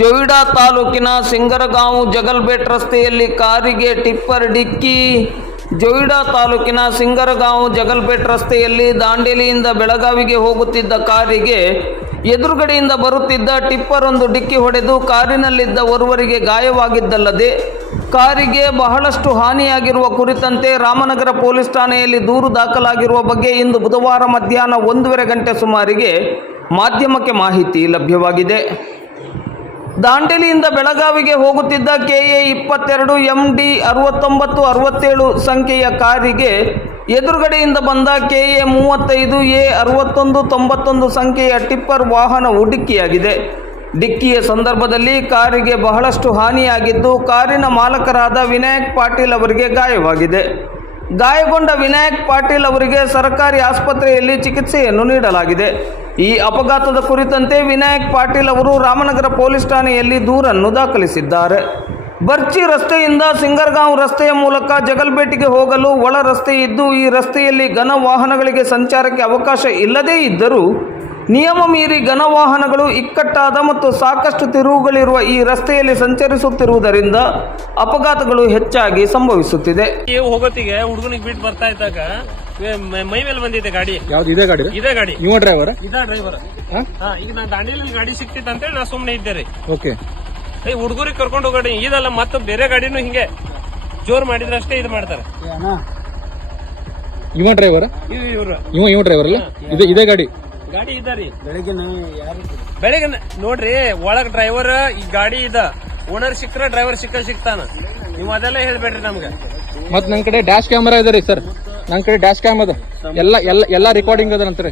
ಜೊಯಿಡಾ ತಾಲೂಕಿನ ಸಿಂಗರಗಾಂವ್ ಜಗಲ್ಬೇಟ್ ರಸ್ತೆಯಲ್ಲಿ ಕಾರಿಗೆ ಟಿಪ್ಪರ್ ಡಿಕ್ಕಿ. ಜೋಯಿಡಾ ತಾಲೂಕಿನ ಸಿಂಗರಗಾಂವ್ ಜಗಲ್ಬೇಟ್ ರಸ್ತೆಯಲ್ಲಿ ದಾಂಡೇಲಿಯಿಂದ ಬೆಳಗಾವಿಗೆ ಹೋಗುತ್ತಿದ್ದ ಕಾರಿಗೆ ಎದುರುಗಡೆಯಿಂದ ಬರುತ್ತಿದ್ದ ಟಿಪ್ಪರ್ ಒಂದು ಡಿಕ್ಕಿ ಹೊಡೆದು ಕಾರಿನಲ್ಲಿದ್ದ ಓರ್ವರಿಗೆ ಗಾಯವಾಗಿದ್ದಲ್ಲದೆ ಕಾರಿಗೆ ಬಹಳಷ್ಟು ಹಾನಿಯಾಗಿರುವ ಕುರಿತಂತೆ ರಾಮನಗರ ಪೊಲೀಸ್ ಠಾಣೆಯಲ್ಲಿ ದೂರು ದಾಖಲಾಗಿರುವ ಬಗ್ಗೆ ಇಂದು ಬುಧವಾರ ಮಧ್ಯಾಹ್ನ ಒಂದೂವರೆ ಗಂಟೆ ಸುಮಾರಿಗೆ ಮಾಧ್ಯಮಕ್ಕೆ ಮಾಹಿತಿ ಲಭ್ಯವಾಗಿದೆ. ದಾಂಡೇಲಿಯಿಂದ ಬೆಳಗಾವಿಗೆ ಹೋಗುತ್ತಿದ್ದ ಕೆಎ ಇಪ್ಪತ್ತೆರಡು ಎಂ ಡಿ ಅರವತ್ತೊಂಬತ್ತು, ಅರವತ್ತೇಳು ಸಂಖ್ಯೆಯ ಕಾರಿಗೆ ಎದುರುಗಡೆಯಿಂದ ಬಂದ ಕೆಎ ಮೂವತ್ತೈದು, ಎ ಅರವತ್ತೊಂದು, ತೊಂಬತ್ತೊಂದು ಸಂಖ್ಯೆಯ ಟಿಪ್ಪರ್ ವಾಹನವು ಡಿಕ್ಕಿಯಾಗಿದೆ ಡಿಕ್ಕಿಯ ಸಂದರ್ಭದಲ್ಲಿ ಕಾರಿಗೆ ಬಹಳಷ್ಟು ಹಾನಿಯಾಗಿದ್ದು ಕಾರಿನ ಮಾಲಕರಾದ ವಿನಾಯಕ್ ಪಾಟೀಲ್ ಅವರಿಗೆ ಗಾಯವಾಗಿದೆ. ಗಾಯಗೊಂಡ ವಿನಾಯಕ್ ಪಾಟೀಲ್ ಅವರಿಗೆ ಸರ್ಕಾರಿ ಆಸ್ಪತ್ರೆಯಲ್ಲಿ ಚಿಕಿತ್ಸೆಯನ್ನು ನೀಡಲಾಗಿದೆ. ಈ ಅಪಘಾತದ ಕುರಿತಂತೆ ವಿನಾಯಕ್ ಪಾಟೀಲ್ ಅವರು ರಾಮನಗರ ಪೊಲೀಸ್ ಠಾಣೆಯಲ್ಲಿ ದೂರನ್ನು ದಾಖಲಿಸಿದ್ದಾರೆ. ಬರ್ಚಿ ರಸ್ತೆಯಿಂದ ಸಿಂಗರ್ಗಾಂವ್ ರಸ್ತೆಯ ಮೂಲಕ ಜಗಲ್ಬೇಟಿಗೆ ಹೋಗಲು ಒಳ ರಸ್ತೆ ಇದ್ದು, ಈ ರಸ್ತೆಯಲ್ಲಿ ಘನ ವಾಹನಗಳಿಗೆ ಸಂಚಾರಕ್ಕೆ ಅವಕಾಶ ಇಲ್ಲದೇ ಇದ್ದರೂ, ನಿಯಮ ಮೀರಿ ಘನ ವಾಹನಗಳು ಇಕ್ಕಟ್ಟಾದ ಮತ್ತು ಸಾಕಷ್ಟು ತಿರುವುಗಳಿರುವ ಈ ರಸ್ತೆಯಲ್ಲಿ ಸಂಚರಿಸುತ್ತಿರುವುದರಿಂದ ಅಪಘಾತಗಳು ಹೆಚ್ಚಾಗಿ ಸಂಭವಿಸುತ್ತಿದೆ. ಹೋಗೋತಿಗೆ ಹುಡುಗನಿಗೆ ಬಿಟ್ಟು ಬರ್ತಾ ಇದ್ದಾಗ ಮೈ- ಮೇಲೆ ಬಂದಿದೆ ಗಾಡಿ. ಯಾವ್ದು ಇದೇ ಗಾಡಿ ಇದೇ ಗಾಡಿ. ನೀವು ಡ್ರೈವರ್ ಇದ ಡ್ರೈವರ್ ಹಾ? ಈಗ ನಾ ದಾಂಡೇಲಿ ಗಾಡಿ ಸಿಕ್ತಿತ್ತು ಅಂತೇಳಿ ನಾ ಸುಮ್ನೆ ಇದ್ದೆ ರೀ. ಓಕೆ. ಏ ಹುಡುಗರಿಗೆ ಕರ್ಕೊಂಡು ಹೋಗಡಿ ಇದಲ್ಲ ಮತ್ತೆ ಬೇರೆ ಗಾಡಿನೂ ಹಿಂಗೆ ಜೋರ್ ಮಾಡಿದ್ರೆ ಅಷ್ಟೇ ಇದು ಮಾಡ್ತಾರೆ. ಇವ ಡ್ರೈವರ್ ಇದು ಇವ್ರು. ಇವ ಇವ ಡ್ರೈವರ್ ಅಲ್ಲ? ಇದೇ ಇದೇ ಗಾಡಿ? ಗಾಡಿ ಇದಾರಿ? ಬೆಳಿಗ್ಗೆ ಬೆಳಿಗ್ಗೆ ನೋಡ್ರಿ ಒಳಗ್ ಡ್ರೈವರ್ ಈ ಗಾಡಿ ಇದ. ಓನರ್ ಸಿಕ್ಕ್ರೆ ಡ್ರೈವರ್ ಸಿಕ್ಕ ಸಿಕ್ತಾನ. ನೀವು ಅದೆಲ್ಲ ಹೇಳ್ಬೇಡ್ರಿ ನಮ್ಗೆ. ಮತ್ ನನ್ ಕಡೆ ಡ್ಯಾಶ್ ಕ್ಯಾಮರಾ ಇದೆ ರೀ ಸರ್ ನನ್ ಕಡೆ ಡ್ಯಾಶ್ ಕ್ಯಾಮ್ ಅದ. ಎಲ್ಲ ಎಲ್ಲ ಎಲ್ಲಾ ರೆಕಾರ್ಡಿಂಗ್ ಅದ ನಂತರ